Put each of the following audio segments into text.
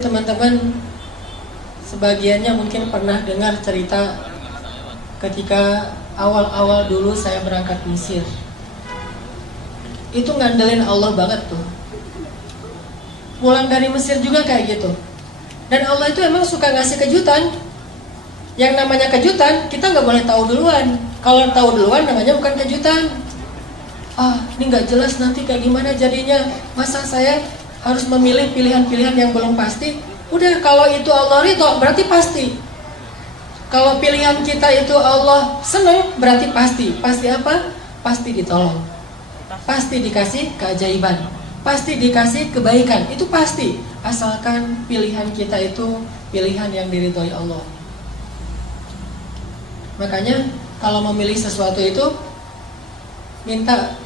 Teman-teman sebagiannya mungkin pernah dengar cerita ketika awal-awal dulu saya berangkat Mesir. Itu ngandelin Allah banget tuh. Pulang dari Mesir juga kayak gitu. Dan Allah itu emang suka ngasih kejutan. Yang namanya kejutan kita nggak boleh tahu duluan. Kalau tahu duluan namanya bukan kejutan. Ini nggak jelas nanti kayak gimana jadinya. Masa saya harus memilih pilihan-pilihan yang belum pasti. Udah, kalau itu Allah ridho berarti pasti. Kalau pilihan kita itu Allah senang berarti pasti. Pasti apa? Pasti ditolong. Pasti dikasih keajaiban. Pasti dikasih kebaikan. Itu pasti. Asalkan pilihan kita itu pilihan yang diridhoi Allah. Makanya kalau memilih sesuatu itu minta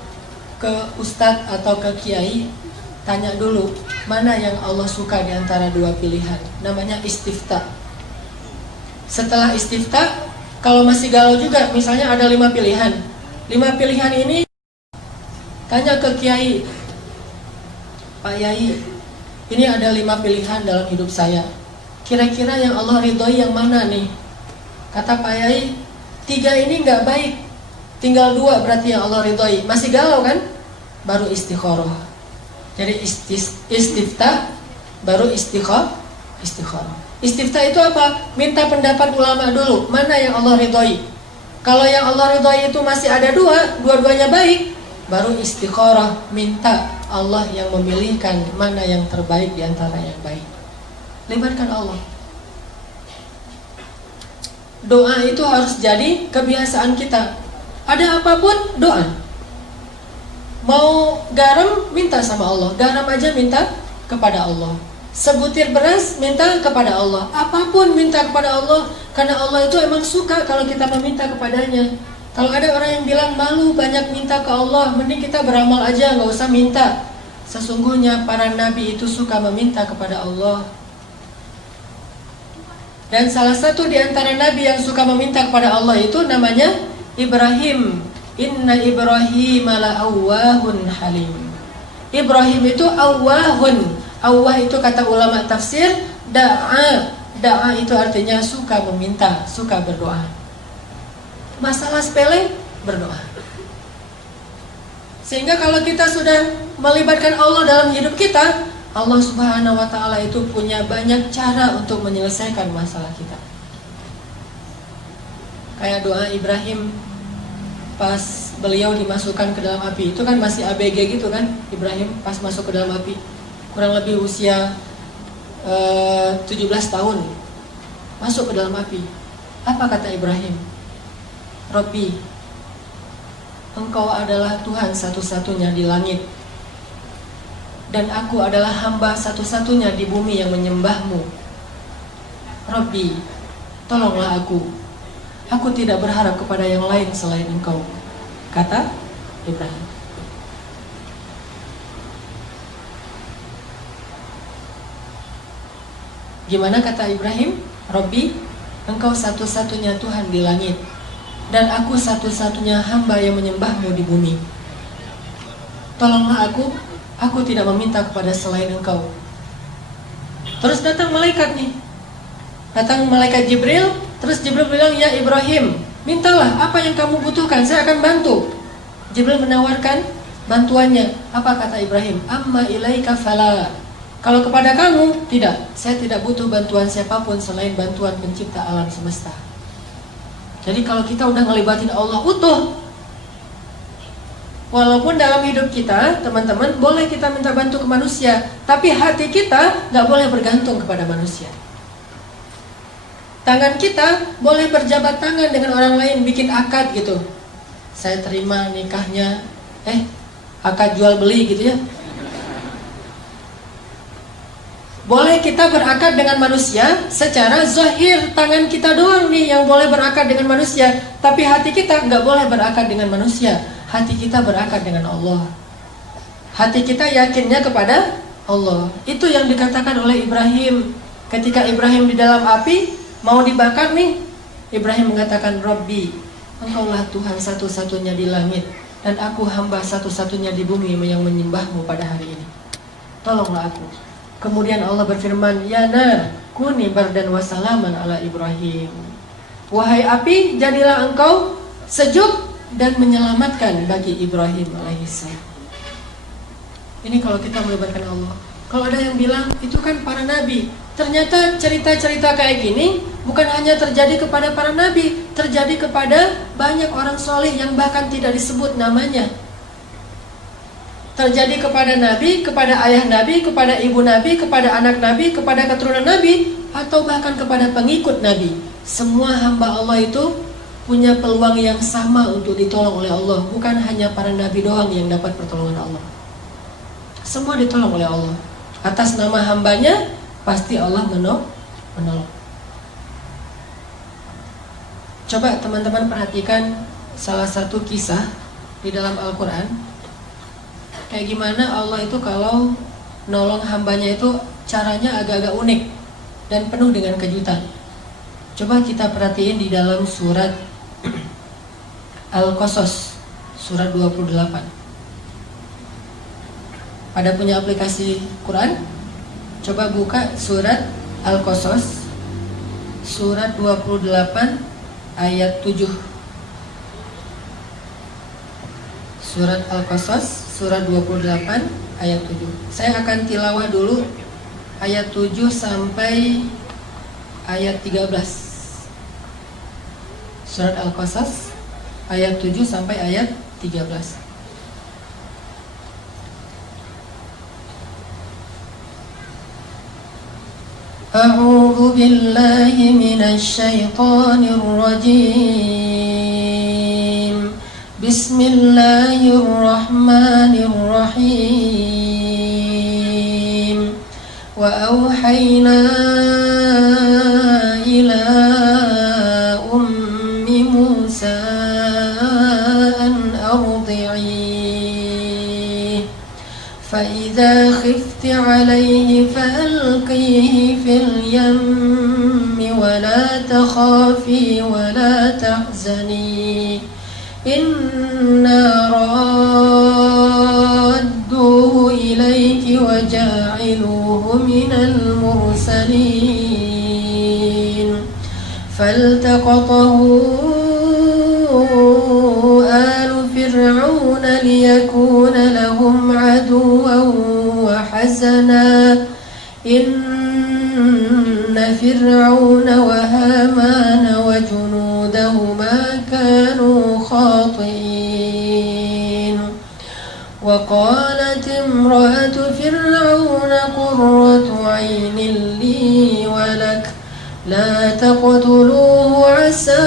ke ustadz atau ke kiai, tanya dulu mana yang Allah suka di antara dua pilihan. Namanya istifta. Setelah istifta, kalau masih galau juga, misalnya ada 5 pilihan. 5 pilihan ini tanya ke kiai, Pak Yai, ini ada 5 pilihan dalam hidup saya. Kira-kira yang Allah ridhoi yang mana nih? Kata Pak Yai, 3 ini nggak baik, tinggal 2 berarti yang Allah ridhoi. Masih galau kan? Baru istikharah. Jadi istifta baru istikharah. Istifta itu apa? Minta pendapat ulama dulu. Mana yang Allah ridhoi? Kalau yang Allah ridhoi itu masih ada 2, dua-duanya baik, baru istikharah, minta Allah yang memilihkan mana yang terbaik di antara yang baik. Libatkan Allah. Doa itu harus jadi kebiasaan kita. Ada apapun doa. Mau garam, minta sama Allah. Garam aja minta kepada Allah. Sebutir beras, minta kepada Allah. Apapun minta kepada Allah. Karena Allah itu emang suka kalau kita meminta kepadanya. Kalau ada orang yang bilang malu banyak minta ke Allah, mending kita beramal aja, gak usah minta. Sesungguhnya para nabi itu suka meminta kepada Allah. Dan salah satu di antara nabi yang suka meminta kepada Allah itu namanya Ibrahim. Inna Ibrahim la'awwahun halim. Ibrahim itu awwahun. Awwah itu kata ulama tafsir da'a. Da'a itu artinya suka meminta, suka berdoa. Masalah sepele, berdoa. Sehingga kalau kita sudah melibatkan Allah dalam hidup kita, Allah Subhanahu wa ta'ala itu punya banyak cara untuk menyelesaikan masalah kita. Kayak doa Ibrahim pas beliau dimasukkan ke dalam api, itu kan masih ABG gitu kan, Ibrahim pas masuk ke dalam api, kurang lebih usia 17 tahun, masuk ke dalam api. Apa kata Ibrahim? Robbi, Engkau adalah Tuhan satu-satunya di langit, dan aku adalah hamba satu-satunya di bumi yang menyembahmu. Robbi, tolonglah aku. Aku tidak berharap kepada yang lain selain Engkau, kata Ibrahim. Gimana kata Ibrahim? Robbi, Engkau satu-satunya Tuhan di langit, dan aku satu-satunya hamba yang menyembahmu di bumi. Tolonglah aku tidak meminta kepada selain Engkau. Terus datang malaikat nih. Datang malaikat Jibril. Terus Jibril bilang, ya Ibrahim, mintalah apa yang kamu butuhkan, saya akan bantu. Jibril menawarkan bantuannya. Apa kata Ibrahim? Amma ilaika fala. Kalau kepada kamu, tidak. Saya tidak butuh bantuan siapapun selain bantuan pencipta alam semesta. Jadi kalau kita udah ngelibatin Allah utuh, walaupun dalam hidup kita, teman-teman, boleh kita minta bantu ke manusia, tapi hati kita gak boleh bergantung kepada manusia. Tangan kita boleh berjabat tangan dengan orang lain, bikin akad gitu. Saya terima nikahnya, akad jual beli gitu ya. Boleh kita berakad dengan manusia secara zahir, tangan kita doang nih yang boleh berakad dengan manusia, tapi hati kita nggak boleh berakad dengan manusia. Hati kita berakad dengan Allah. Hati kita yakinnya kepada Allah. Itu yang dikatakan oleh Ibrahim. Ketika Ibrahim di dalam api mau dibakar nih, Ibrahim mengatakan, Robbi, Engkaulah Tuhan satu-satunya di langit, dan aku hamba satu-satunya di bumi yang menyembahmu pada hari ini. Tolonglah aku. Kemudian Allah berfirman, ya nar, kuni bardan wa salaman ala Ibrahim. Wahai api, jadilah engkau sejuk dan menyelamatkan bagi Ibrahim alaihissalam. Ini kalau kita melibatkan Allah. Kalau ada yang bilang itu kan para nabi, ternyata cerita-cerita kayak gini bukan hanya terjadi kepada para nabi, terjadi kepada banyak orang soleh yang bahkan tidak disebut namanya. Terjadi kepada nabi, kepada ayah nabi, kepada ibu nabi, kepada anak nabi, kepada keturunan nabi, atau bahkan kepada pengikut nabi. Semua hamba Allah itu punya peluang yang sama untuk ditolong oleh Allah. Bukan hanya para nabi doang yang dapat pertolongan Allah. Semua ditolong oleh Allah. Atas nama hambanya pasti Allah menolong. Coba teman-teman perhatikan salah satu kisah di dalam Al-Quran. Kayak gimana Allah itu kalau nolong hambanya itu caranya agak-agak unik dan penuh dengan kejutan. Coba kita perhatiin di dalam surat Al-Qasas, surat 28. Pada punya aplikasi Quran? Coba buka surat Al-Qasas, surat 28 ayat 7. Surat Al-Qasas, surat 28 ayat 7. Saya akan tilawah dulu ayat 7 sampai ayat 13. Surat Al-Qasas ayat 7 sampai ayat 13. A'udzu billahi minasy syaithanir rajim. Bismillahirrahmanirrahim. Wa auhayna ila ummi Musa an ardi'i fa idza khifti 'alayhi fa'alqihi fil yammi wa la takhafi wa la tahzani inna radduhu ilayki wa ja'iluhu minal mursalin. Faltaqatahu alu fir'auna liyakuna lahum aduwwan wa hazana inna fir'auna wa hamana wa junudahuma kanu khati'in. Wa qalat imra'atu fir'auna qurratu 'aynin li wa lak la taqtuluhu 'asa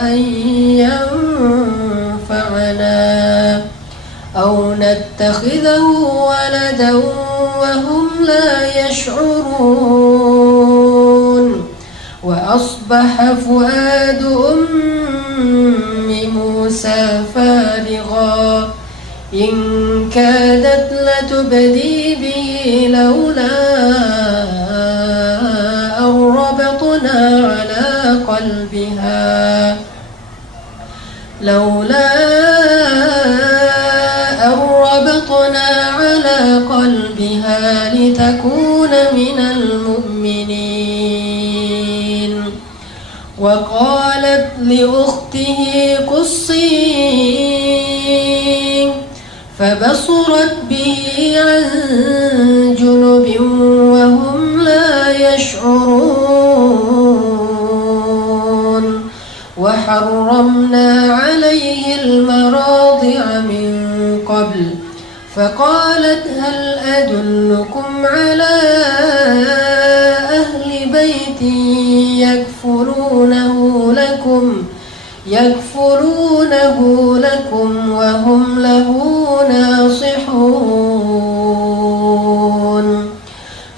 an yanfa'ana aw nattakhidahu waladan wa hum la yash'urun. Wa asbaha fuadu ummi Musa farigha in kadat latubdi bihi laula rabatna ala qalbiha litakuna minal mu'minin. Wa qalat li ukhtihi qussih fabasurat bihi an junubin wa hum la yash'urun. Wa harramna 'alayhi al-maradi'a min qabl فقالت هل أدلكم على أهل بيت يكفلونه لكم وهم له ناصحون.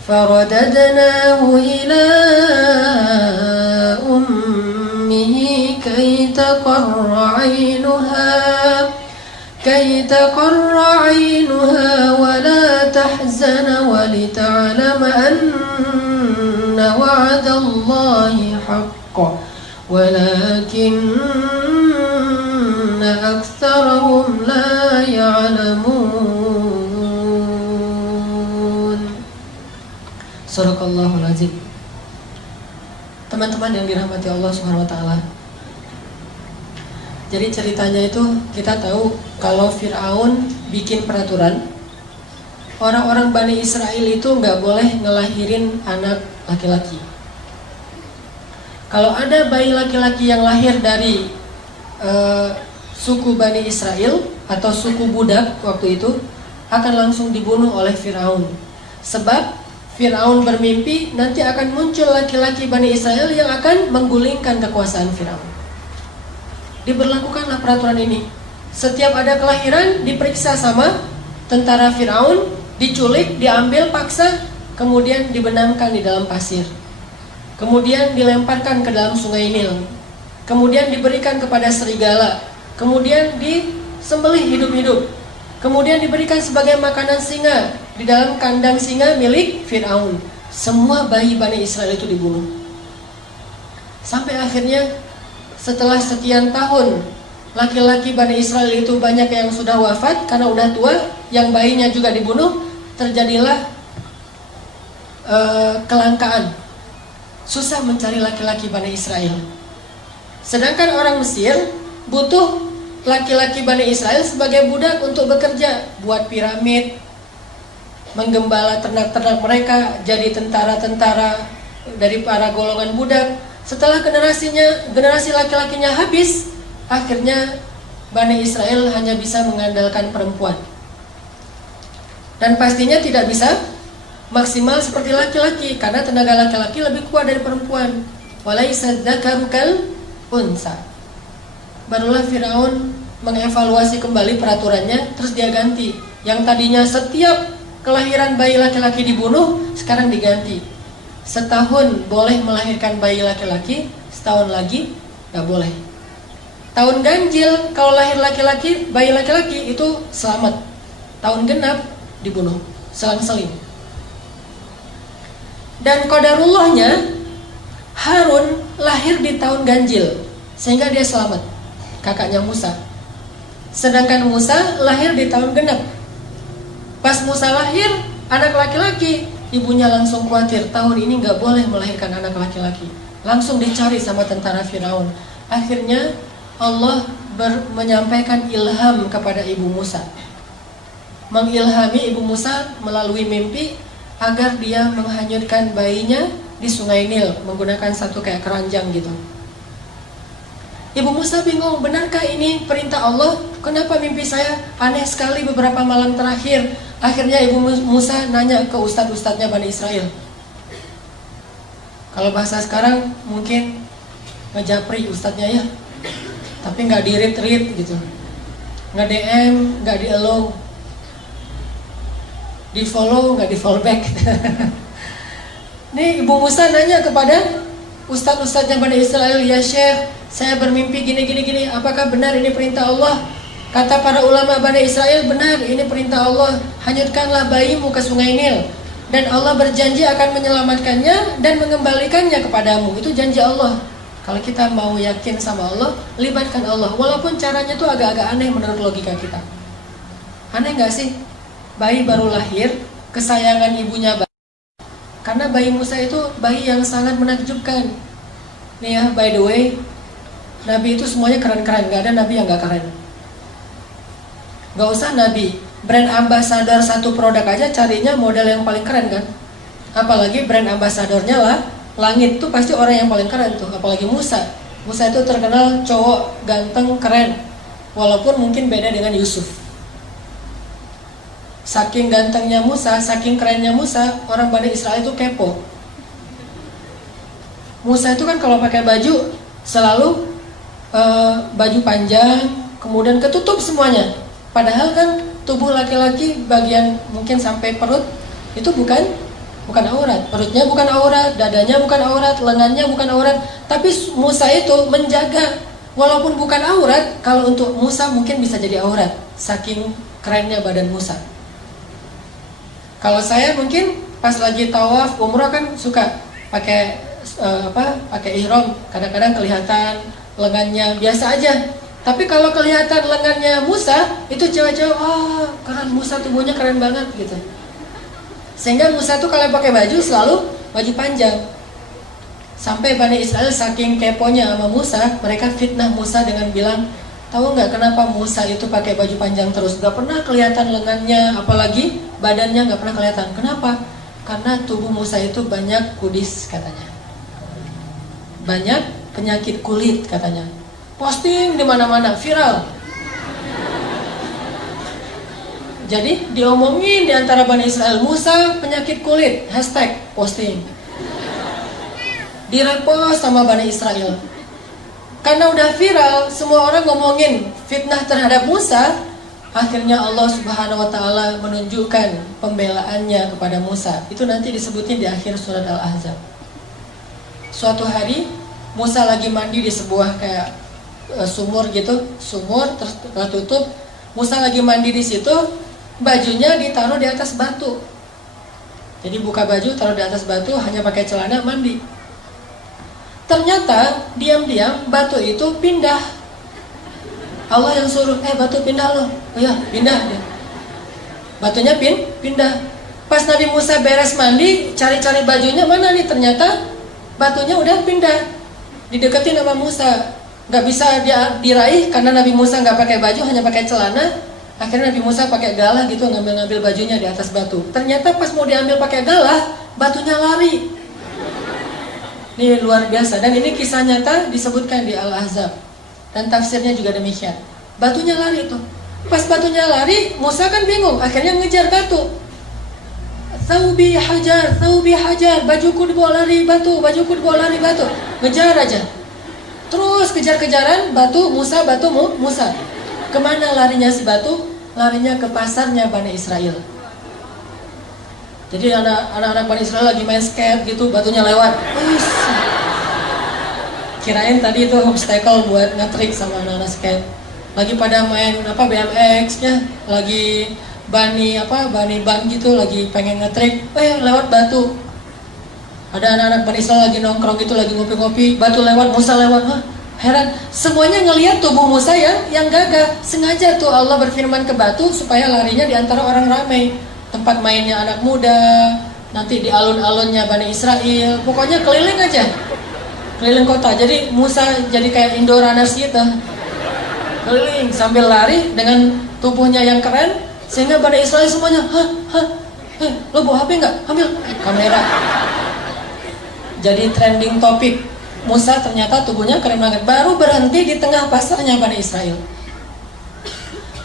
فرددناه إلى أمه كي تقر عينها ولا تحزن ولتعلم أن وعد الله حق ولكن أكثرهم لا يعلمون. Sadaqallahul azim. Teman-teman yang dirahmati Allah Subhanahu wa taala. Jadi ceritanya itu kita tahu kalau Fir'aun bikin peraturan, orang-orang Bani Israel itu nggak boleh ngelahirin anak laki-laki. Kalau ada bayi laki-laki yang lahir dari suku Bani Israel atau suku budak waktu itu, akan langsung dibunuh oleh Fir'aun. Sebab Fir'aun bermimpi nanti akan muncul laki-laki Bani Israel yang akan menggulingkan kekuasaan Fir'aun. Diberlakukanlah peraturan ini. Setiap ada kelahiran diperiksa sama tentara Fir'aun, diculik, diambil paksa, kemudian dibenamkan di dalam pasir. Kemudian dilemparkan ke dalam sungai Nil. Kemudian diberikan kepada serigala. Kemudian disembelih hidup-hidup. Kemudian diberikan sebagai makanan singa di dalam kandang singa milik Fir'aun. Semua bayi Bani Israel itu dibunuh. Sampai akhirnya setelah sekian tahun, laki-laki Bani Israel itu banyak yang sudah wafat karena udah tua, yang bayinya juga dibunuh. Terjadilah kelangkaan. Susah mencari laki-laki Bani Israel. Sedangkan orang Mesir butuh laki-laki Bani Israel sebagai budak untuk bekerja, buat piramid, menggembala ternak-ternak mereka, jadi tentara-tentara dari para golongan budak. Setelah generasi laki-lakinya habis, akhirnya Bani Israel hanya bisa mengandalkan perempuan. Dan pastinya tidak bisa maksimal seperti laki-laki, karena tenaga laki-laki lebih kuat dari perempuan. Walaisa dzakaru kal unsa. Barulah Fir'aun mengevaluasi kembali peraturannya, terus dia ganti. Yang tadinya setiap kelahiran bayi laki-laki dibunuh, sekarang diganti. Setahun boleh melahirkan bayi laki-laki, setahun lagi gak boleh. Tahun ganjil kalau lahir laki-laki, bayi laki-laki itu selamat. Tahun genap dibunuh, selang-seling. Dan qadarullahnya, Harun lahir di tahun ganjil, sehingga dia selamat, kakaknya Musa. Sedangkan Musa lahir di tahun genap. Pas Musa lahir, anak laki-laki, ibunya langsung khawatir, tahun ini gak boleh melahirkan anak laki-laki. Langsung dicari sama tentara Firaun. Akhirnya Allah menyampaikan ilham kepada ibu Musa, mengilhami ibu Musa melalui mimpi agar dia menghanyutkan bayinya di sungai Nil menggunakan satu kayak keranjang gitu. Ibu Musa bingung, benarkah ini perintah Allah? Kenapa mimpi saya aneh sekali beberapa malam terakhir? Akhirnya ibu Musa nanya ke ustadz-ustadznya Bani Israel. Kalau bahasa sekarang mungkin ngejapri ustadznya ya, tapi nggak di-read gitu, nggak DM, nggak di-allow, di-follow, nggak di-follow back. Nih ibu Musa nanya kepada ustadz-ustadznya Bani Israel, ya Syekh, saya bermimpi gini, apakah benar ini perintah Allah? Kata para ulama Bani Israel, benar, ini perintah Allah. Hanyutkanlah bayimu ke sungai Nil, dan Allah berjanji akan menyelamatkannya dan mengembalikannya kepadamu. Itu janji Allah. Kalau kita mau yakin sama Allah, libatkan Allah. Walaupun caranya tuh agak-agak aneh menurut logika kita. Aneh gak sih? Bayi baru lahir, kesayangan ibunya bayi. Karena bayi Musa itu bayi yang sangat menakjubkan. Nih ya, by the way, Nabi itu semuanya keren-keren, gak ada Nabi yang gak keren. Gak usah Nabi, brand ambassador satu produk aja carinya model yang paling keren kan. Apalagi brand ambassadornya lah, langit tuh pasti orang yang paling keren tuh. Apalagi Musa. Musa itu terkenal cowok ganteng, keren. Walaupun mungkin beda dengan Yusuf. Saking gantengnya Musa, saking kerennya Musa, orang Bani Israel itu kepo. Musa itu kan kalau pakai baju selalu baju panjang, kemudian ketutup semuanya. Padahal kan tubuh laki-laki bagian mungkin sampai perut itu bukan aurat. Perutnya bukan aurat, dadanya bukan aurat, lengannya bukan aurat. Tapi Musa itu menjaga, walaupun bukan aurat, kalau untuk Musa mungkin bisa jadi aurat. Saking kerennya badan Musa. Kalau saya mungkin pas lagi tawaf umrah kan suka pakai pakai ihram, kadang-kadang kelihatan lengannya biasa aja. Tapi kalau kelihatan lengannya Musa, itu cewek-cewek, keren Musa, tubuhnya keren banget gitu. Sehingga Musa tuh kalau pakai baju selalu baju panjang. Sampai Bani Israel saking keponya sama Musa, mereka fitnah Musa dengan bilang, tahu nggak kenapa Musa itu pakai baju panjang terus? Gak pernah kelihatan lengannya, apalagi badannya gak pernah kelihatan. Kenapa? Karena tubuh Musa itu banyak kudis katanya. Banyak penyakit kulit katanya. Posting di mana-mana, viral. Jadi diomongin di antara Bani Israel, Musa penyakit kulit, hashtag posting. Direpost sama Bani Israel. Karena udah viral, semua orang ngomongin fitnah terhadap Musa. Akhirnya Allah Subhanahu wa Ta'ala menunjukkan pembelaannya kepada Musa. Itu nanti disebutnya di akhir surat Al-Ahzab. Suatu hari Musa lagi mandi di sebuah kayak sumur gitu, sumur tertutup. Musa lagi mandi di situ, bajunya ditaruh di atas batu. Jadi buka baju, taruh di atas batu, hanya pakai celana mandi. Ternyata diam-diam batu itu pindah. Allah yang suruh, batu pindah loh. Oh ya, pindah dia. Batunya pindah. Pas Nabi Musa beres mandi, cari-cari bajunya mana nih, ternyata batunya udah pindah. Dideketin sama Musa. Gak bisa dia diraih karena Nabi Musa gak pakai baju, hanya pakai celana. Akhirnya Nabi Musa pakai galah gitu, ngambil bajunya di atas batu. Ternyata pas mau diambil pakai galah, batunya lari. Ini luar biasa. Dan ini kisah nyata disebutkan di Al-Ahzab. Dan tafsirnya juga demikian. Batunya lari tuh. Pas batunya lari, Musa kan bingung. Akhirnya ngejar batu. Thawbi hajar, bajuku dibawa lari batu, bajuku dibawa lari batu. Ngejar aja. Terus kejar-kejaran, batu Musa. Kemana larinya si batu? Larinya ke pasarnya Bani Israel. Jadi anak-anak Bani Israel lagi main skate gitu, batunya lewat. Kirain tadi itu obstacle buat ngetrik sama anak-anak skate. Lagi pada main BMX-nya, lagi bani ban gitu, lagi pengen ngetrik, lewat batu. Ada anak-anak Bani Israel lagi nongkrong gitu, lagi ngopi-ngopi, batu lewat, Musa lewat. Heran, semuanya ngelihat tubuh Musa yang gagah. Sengaja tuh Allah berfirman ke batu supaya larinya di antara orang ramai. Tempat mainnya anak muda, nanti di alun-alunnya Bani Israel, pokoknya keliling aja. Keliling kota, jadi Musa jadi kayak Indorunners gitu. Keliling sambil lari dengan tubuhnya yang keren. Sehingga Bani Israel semuanya, lo bawa HP nggak? Ambil kamera. Jadi trending topik, Musa ternyata tubuhnya keren banget. Baru berhenti di tengah pasarnya Bani Israel.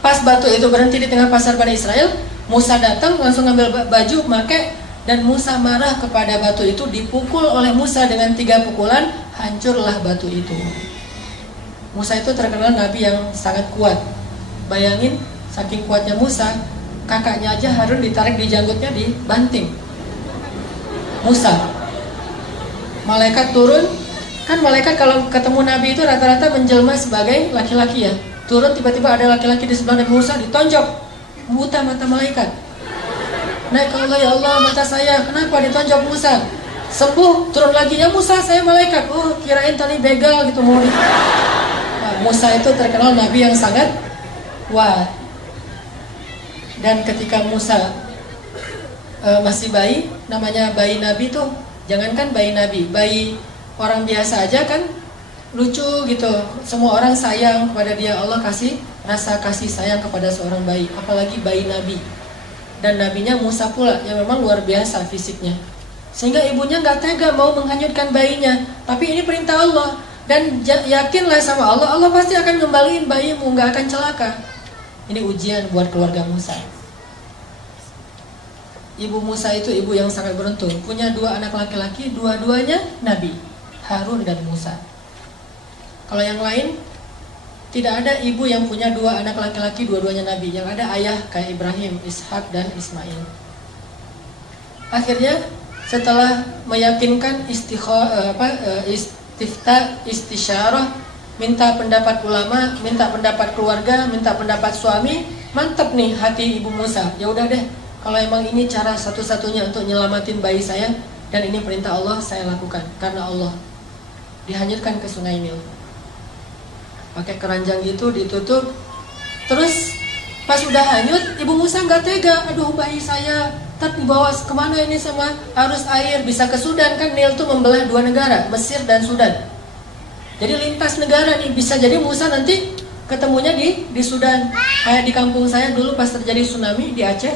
Pas batu itu berhenti di tengah pasar Bani Israel, Musa datang langsung ngambil baju, make, dan Musa marah kepada batu itu. Dipukul oleh Musa dengan 3 pukulan, hancurlah batu itu. Musa itu terkenal nabi yang sangat kuat. Bayangin, saking kuatnya Musa, kakaknya aja Harun ditarik di janggutnya, dibanting. Musa, malaikat turun. Kan malaikat kalau ketemu nabi itu rata-rata menjelma sebagai laki-laki ya. Turun tiba-tiba ada laki-laki di sebelah Nabi Musa, ditonjok, buta mata malaikat. Naik ke Allah, ya Allah mata saya, kenapa ditonjok Musa? Sembuh, turun lagi, ya Musa saya malaikat. Oh kirain tadi begal gitu mau. Nah, Musa itu terkenal nabi yang sangat kuat. Dan ketika Musa masih bayi, namanya bayi nabi tuh, jangankan bayi nabi, bayi orang biasa aja kan lucu gitu. Semua orang sayang kepada dia, Allah kasih rasa kasih sayang kepada seorang bayi, apalagi bayi nabi. Dan nabinya Musa pula yang memang luar biasa fisiknya. Sehingga ibunya gak tega mau menghanyutkan bayinya. Tapi ini perintah Allah. Dan yakinlah sama Allah, Allah pasti akan ngembaliin bayimu, gak akan celaka. Ini ujian buat keluarga Musa. Ibu Musa itu ibu yang sangat beruntung. Punya 2 anak laki-laki, dua-duanya nabi, Harun dan Musa. Kalau yang lain, tidak ada ibu yang punya 2 anak laki-laki, dua-duanya nabi. Yang ada ayah kayak Ibrahim, Ishak, dan Ismail. Akhirnya setelah meyakinkan istisyarah, minta pendapat ulama, minta pendapat keluarga, minta pendapat suami, mantep nih hati ibu Musa. Ya udah deh, kalau emang ini cara satu-satunya untuk nyelamatin bayi saya, dan ini perintah Allah, saya lakukan. Karena Allah. Dihanyutkan ke sungai Nil. Pakai keranjang gitu, ditutup. Terus pas udah hanyut, ibu Musa nggak tega. Aduh bayi saya, Tapi dibawa kemana ini sama arus air? Bisa ke Sudan kan, Nil itu membelah dua negara, Mesir dan Sudan. Jadi lintas negara nih, bisa jadi Musa nanti ketemunya di Sudan. Kayak di kampung saya dulu pas terjadi tsunami di Aceh.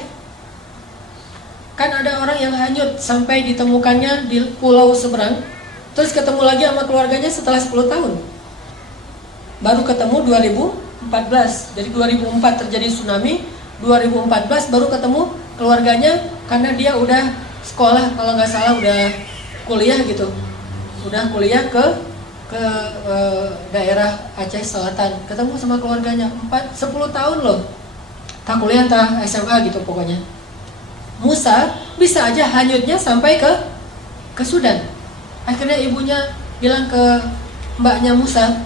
Kan ada orang yang hanyut sampai ditemukannya di pulau seberang. Terus ketemu lagi sama keluarganya setelah 10 tahun. Baru ketemu 2014. Jadi 2004 terjadi tsunami, 2014 baru ketemu keluarganya karena dia udah sekolah, kalau nggak salah udah kuliah gitu. Udah kuliah ke daerah Aceh Selatan, ketemu sama keluarganya 10 tahun loh, tak kuliah tak SMA gitu pokoknya. Musa bisa aja hanyutnya sampai ke Sudan. Akhirnya ibunya bilang ke mbaknya Musa,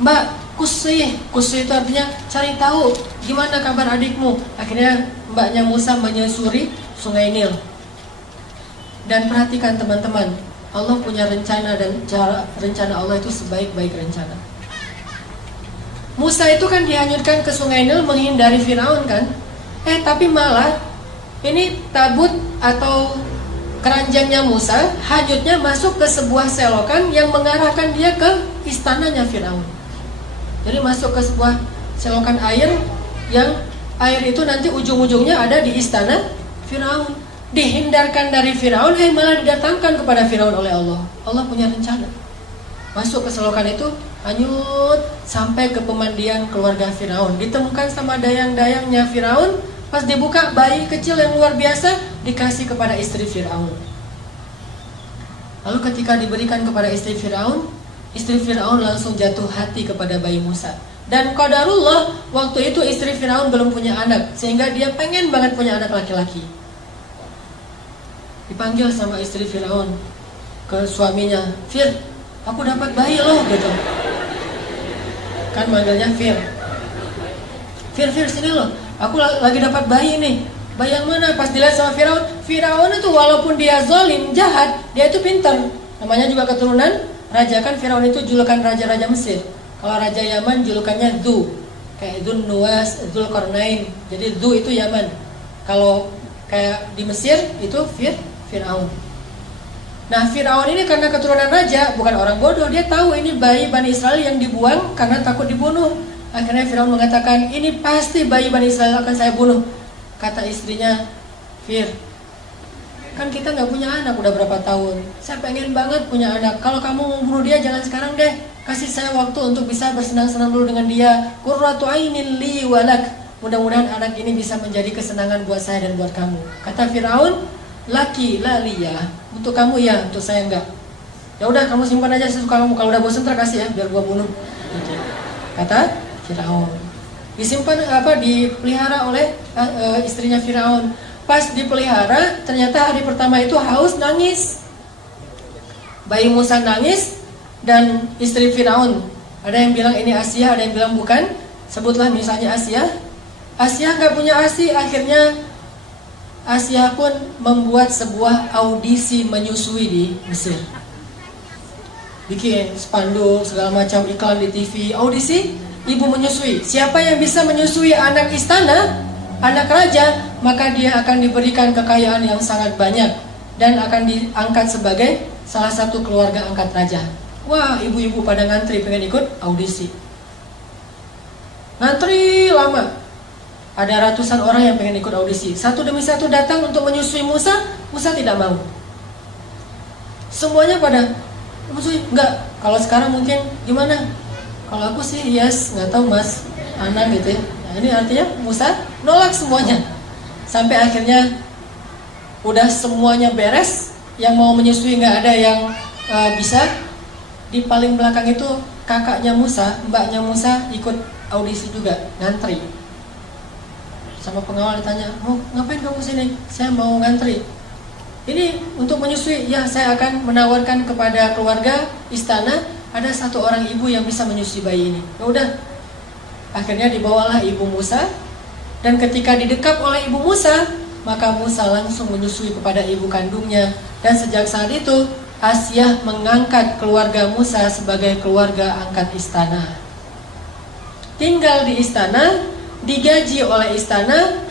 "Mbak, kusih itu artinya cari tahu gimana kabar adikmu." Akhirnya mbaknya Musa menyusuri Sungai Nil. Dan perhatikan teman-teman, Allah punya rencana, dan rencana Allah itu sebaik-baik rencana. Musa itu kan dihanyutkan ke Sungai Nil menghindari Firaun kan? Tapi malah ini tabut atau keranjangnya Musa hanyutnya masuk ke sebuah selokan yang mengarahkan dia ke istananya Firaun. Jadi masuk ke sebuah selokan air yang air itu nanti ujung-ujungnya ada di istana Firaun. Dihindarkan dari Firaun, malah didatangkan kepada Firaun oleh Allah. Allah punya rencana. Masuk ke selokan itu, hanyut sampai ke pemandian keluarga Firaun. Ditemukan sama dayang-dayangnya Firaun. Pas dibuka, bayi kecil yang luar biasa dikasih kepada istri Firaun. Lalu ketika diberikan kepada istri Firaun langsung jatuh hati kepada bayi Musa. Dan qadarullah, waktu itu istri Firaun belum punya anak, sehingga dia pengen banget punya anak laki-laki. Dipanggil sama istri Firaun ke suaminya, "Fir, aku dapat bayi loh," gitu. Kan manggilnya Fir. Fir, sini loh, aku lagi dapat bayi nih. Bayi yang mana? Pas dilihat sama Firaun, Firaun itu walaupun dia zalim, jahat, dia itu pintar. Namanya juga keturunan raja, kan Firaun itu julukan raja-raja Mesir. Kalau raja Yaman julukannya Dhu, kayak Dzun Nuwas, Dzulqarnain. Jadi Dhu itu Yaman. Kalau kayak di Mesir itu Firaun. Nah, Firaun ini karena keturunan raja, bukan orang bodoh, dia tahu ini bayi Bani Israel yang dibuang karena takut dibunuh. Akhirnya Firaun mengatakan, "Ini pasti bayi Bani Israel, akan saya bunuh." Kata istrinya, "Fir, kan kita nggak punya anak udah berapa tahun. Saya pengen banget punya anak. Kalau kamu mau bunuh dia, jangan sekarang deh. Kasih saya waktu untuk bisa bersenang-senang dulu dengan dia. Qurratu ainin li walak. Mudah-mudahan anak ini bisa menjadi kesenangan buat saya dan buat kamu." Kata Firaun, "Laki la liya." Untuk kamu ya, untuk saya enggak. "Ya udah, kamu simpan aja sesuka kamu. Kalau udah bosan kasih ya, biar gua bunuh." Gitu. Kata Firaun. Disimpan dipelihara oleh istrinya Firaun. Pas dipelihara, ternyata hari pertama itu haus, nangis. Bayi Musa nangis, dan istri Firaun, ada yang bilang ini Asia, ada yang bilang bukan. Sebutlah misalnya Asia. Asia nggak punya ASI. Akhirnya Asia pun membuat sebuah audisi menyusui di Mesir. Bikin spanduk segala macam, iklan di TV, audisi ibu menyusui. Siapa yang bisa menyusui anak istana, anak raja, maka dia akan diberikan kekayaan yang sangat banyak dan akan diangkat sebagai salah satu keluarga angkat raja. Wah, ibu-ibu pada ngantri pengen ikut audisi. Ngantri lama. Ada ratusan orang yang pengen ikut audisi. Satu demi satu datang untuk menyusui Musa. Musa tidak mau. Semuanya pada menyusui. Enggak. Kalau sekarang mungkin gimana? Kalau aku sih yes, nggak tahu mas, anak gitu ya. Nah, ini artinya Musa nolak semuanya. Sampai akhirnya udah semuanya beres, yang mau menyusui nggak ada yang bisa. Di paling belakang itu kakaknya Musa, mbaknya Musa ikut audisi juga, ngantri. Sama pengawal ditanya, "Mau ngapain kamu sini?" "Saya mau ngantri." "Ini untuk menyusui." "Ya, saya akan menawarkan kepada keluarga istana, ada satu orang ibu yang bisa menyusui bayi ini." Ya udah. Akhirnya dibawalah ibu Musa, dan ketika didekap oleh ibu Musa, maka Musa langsung menyusui kepada ibu kandungnya. Dan sejak saat itu Asia mengangkat keluarga Musa sebagai keluarga angkat istana. Tinggal di istana, digaji oleh istana,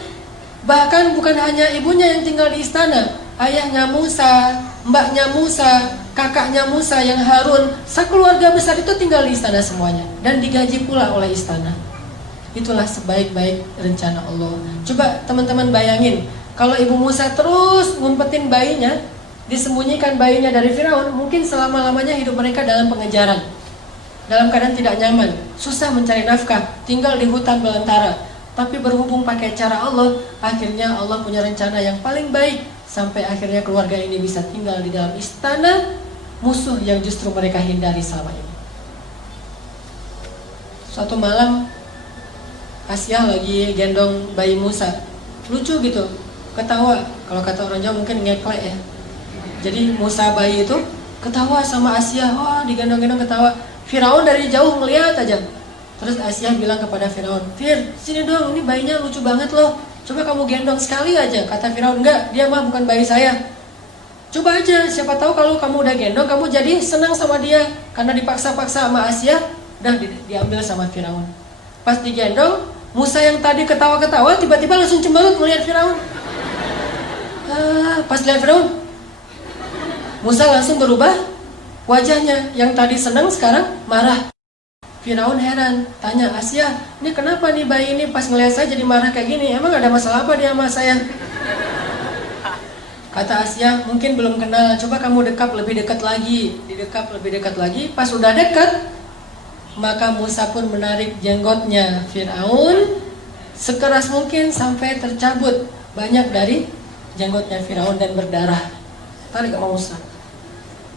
Bahkan bukan hanya ibunya yang tinggal di istana, ayahnya Musa, mbaknya Musa, kakaknya Musa yang Harun, sekeluarga besar itu tinggal di istana semuanya dan digaji pula oleh istana. Itulah sebaik-baik rencana Allah. Coba teman-teman bayangin, kalau ibu Musa terus ngumpetin bayinya, disembunyikan bayinya dari Firaun, mungkin selama-lamanya hidup mereka dalam pengejaran, dalam keadaan tidak nyaman, susah mencari nafkah, tinggal di hutan belantara. Tapi berhubung pakai cara Allah, akhirnya Allah punya rencana yang paling baik, sampai akhirnya keluarga ini bisa tinggal di dalam istana musuh yang justru mereka hindari selama ini. Suatu malam Asia lagi gendong bayi Musa, lucu gitu, ketawa. Kalau kata orang Jawa mungkin ngeklek ya. Jadi Musa bayi itu ketawa sama Asia, wah digendong-gendong ketawa. Firaun dari jauh ngeliat aja. Terus Asia bilang kepada Firaun, "Fir, sini dong, ini bayinya lucu banget loh. Coba kamu gendong sekali aja." Kata Firaun, "Enggak, dia mah bukan bayi saya. Coba aja, siapa tahu kalau kamu udah gendong, kamu jadi senang sama dia." Karena dipaksa-paksa sama Asia, udah diambil sama Firaun. Pas digendong, Musa yang tadi ketawa-ketawa tiba-tiba langsung cemberut melihat Firaun. Pas lihat Firaun, Musa langsung berubah wajahnya, yang tadi senang sekarang marah. Firaun heran, tanya Asia, "Ini kenapa nih bayi ini pas ngeliat saya jadi marah kayak gini? Emang ada masalah apa dia sama saya?" Kata Asia, "Mungkin belum kenal, coba kamu dekat lebih dekat lagi." Didekap lebih dekat lagi, pas udah dekat, maka Musa pun menarik jenggotnya Firaun sekeras mungkin sampai tercabut banyak dari jenggotnya Firaun dan berdarah. Tarik sama Musa.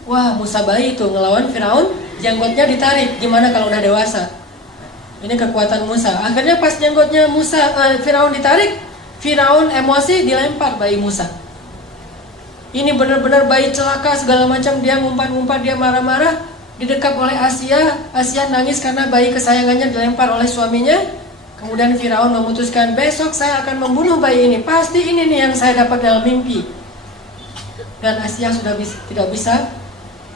Wah, Musa bayi itu ngelawan Firaun, jenggotnya ditarik. Gimana kalau udah dewasa? Ini kekuatan Musa. Akhirnya pas jenggotnya Firaun ditarik, Firaun emosi dilempar bayi Musa. Ini benar-benar bayi celaka segala macam, dia ngumpat-ngumpat, dia marah-marah, didekap oleh Asia. Asia nangis karena bayi kesayangannya dilempar oleh suaminya. Kemudian Firaun memutuskan, besok saya akan membunuh bayi ini. Pasti ini nih yang saya dapat dalam mimpi. Dan Asia sudah tidak bisa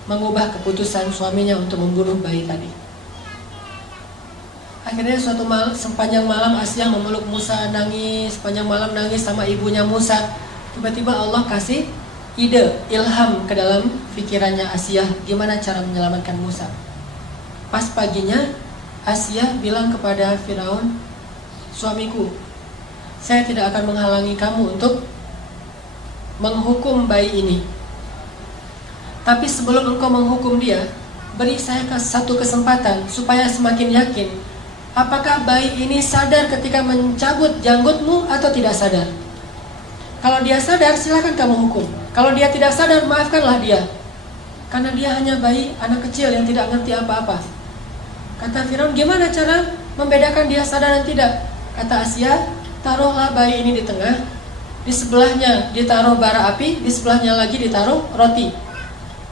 mengubah keputusan suaminya untuk membunuh bayi tadi. Akhirnya suatu malam, sepanjang malam Asia memeluk Musa, nangis, sepanjang malam nangis sama ibunya Musa. Tiba-tiba Allah kasih ide, ilham ke dalam pikirannya Asia, gimana cara menyelamatkan Musa. Pas paginya, Asia bilang kepada Firaun, "Suamiku, saya tidak akan menghalangi kamu untuk menghukum bayi ini. Tapi sebelum engkau menghukum dia, beri saya satu kesempatan supaya semakin yakin, apakah bayi ini sadar ketika mencabut janggutmu atau tidak sadar? Kalau dia sadar, silakan kamu hukum. Kalau dia tidak sadar, maafkanlah dia. Karena dia hanya bayi, anak kecil yang tidak ngerti apa-apa." Kata Firaun, "Gimana cara membedakan dia sadar dan tidak?" Kata Asia, "Taruhlah bayi ini di tengah, di sebelahnya ditaruh bara api, di sebelahnya lagi ditaruh roti.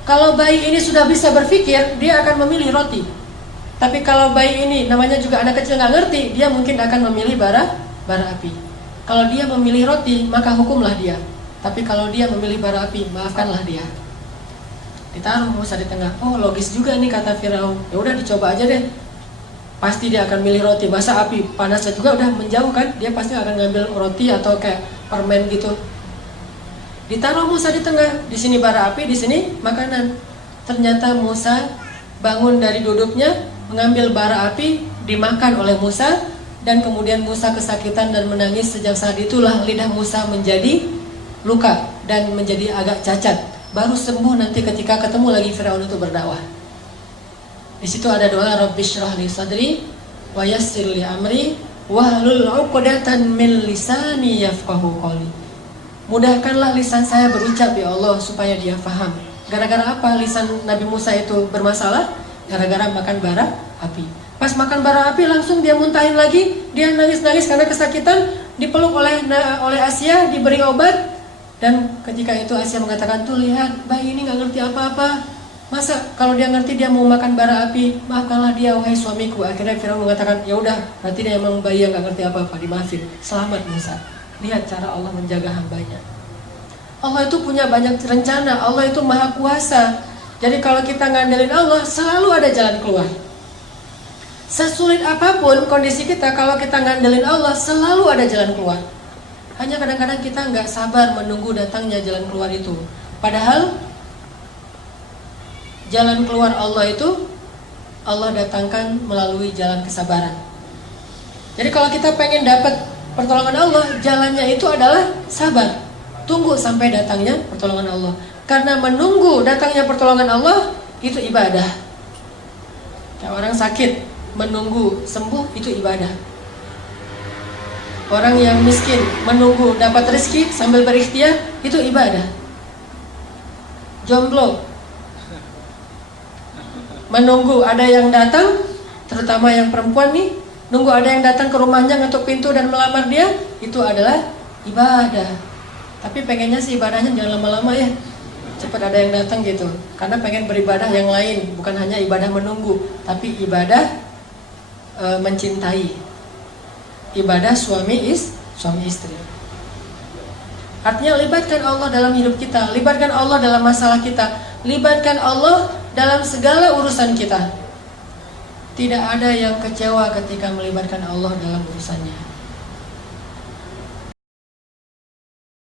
Kalau bayi ini sudah bisa berpikir, dia akan memilih roti. Tapi kalau bayi ini namanya juga anak kecil nggak ngerti, dia mungkin akan memilih bara api. Kalau dia memilih roti, maka hukumlah dia. Tapi kalau dia memilih bara api, maafkanlah dia." Ditaruh Musa di tengah. Oh, logis juga nih kata Firaun. Ya udah dicoba aja deh. Pasti dia akan milih roti. Masa api panasnya juga udah menjauh kan? Dia pasti akan ngambil roti atau kayak permen gitu. Ditaruh Musa di tengah, di sini bara api, di sini makanan. Ternyata Musa bangun dari duduknya, mengambil bara api, dimakan oleh Musa, dan kemudian Musa kesakitan dan menangis. Sejak saat itulah lidah Musa menjadi luka dan menjadi agak cacat. Baru sembuh nanti ketika ketemu lagi Firaun itu berdakwah. Di situ ada doa, "Rabbi shrah li sadri wa yassir li amri wahlul 'uqdatan min lisani yafqahu qawli." Mudahkanlah lisan saya berucap ya Allah supaya dia faham. Gara-gara apa lisan Nabi Musa itu bermasalah? Gara-gara makan bara api. Pas makan bara api langsung dia muntahin lagi. Dia nangis-nangis karena kesakitan. Dipeluk oleh Asia, diberi obat. Dan ketika itu Asia mengatakan, "Tuh lihat, bayi ini gak ngerti apa-apa. Masa kalau dia ngerti dia mau makan bara api, maafkanlah dia wahai suamiku." Akhirnya Firaun mengatakan, "Ya udah, berarti dia emang bayi yang gak ngerti apa-apa, dimaafin. Selamat Musa." Lihat cara Allah menjaga hambanya. Allah itu punya banyak rencana. Allah itu maha kuasa. Jadi kalau kita ngandelin Allah, selalu ada jalan keluar. Sesulit apapun kondisi kita, kalau kita ngandelin Allah, selalu ada jalan keluar. Hanya kadang-kadang kita nggak sabar menunggu datangnya jalan keluar itu. Padahal jalan keluar Allah itu Allah datangkan melalui jalan kesabaran. Jadi kalau kita pengen dapat pertolongan Allah, jalannya itu adalah sabar. Tunggu sampai datangnya pertolongan Allah. Karena menunggu datangnya pertolongan Allah itu ibadah. Kayak orang sakit menunggu sembuh itu ibadah. Orang yang miskin menunggu dapat rezeki sambil berikhtiar itu ibadah. Jomblo menunggu ada yang datang, terutama yang perempuan nih, nunggu ada yang datang ke rumahnya ngetuk pintu dan melamar dia, itu adalah ibadah. Tapi pengennya sih ibadahnya jangan lama-lama ya, cepat ada yang datang gitu. Karena pengen beribadah yang lain, bukan hanya ibadah menunggu, tapi ibadah mencintai. Ibadah suami istri. Artinya libatkan Allah dalam hidup kita, libatkan Allah dalam masalah kita, libatkan Allah dalam segala urusan kita. Tidak ada yang kecewa ketika melibatkan Allah dalam urusannya.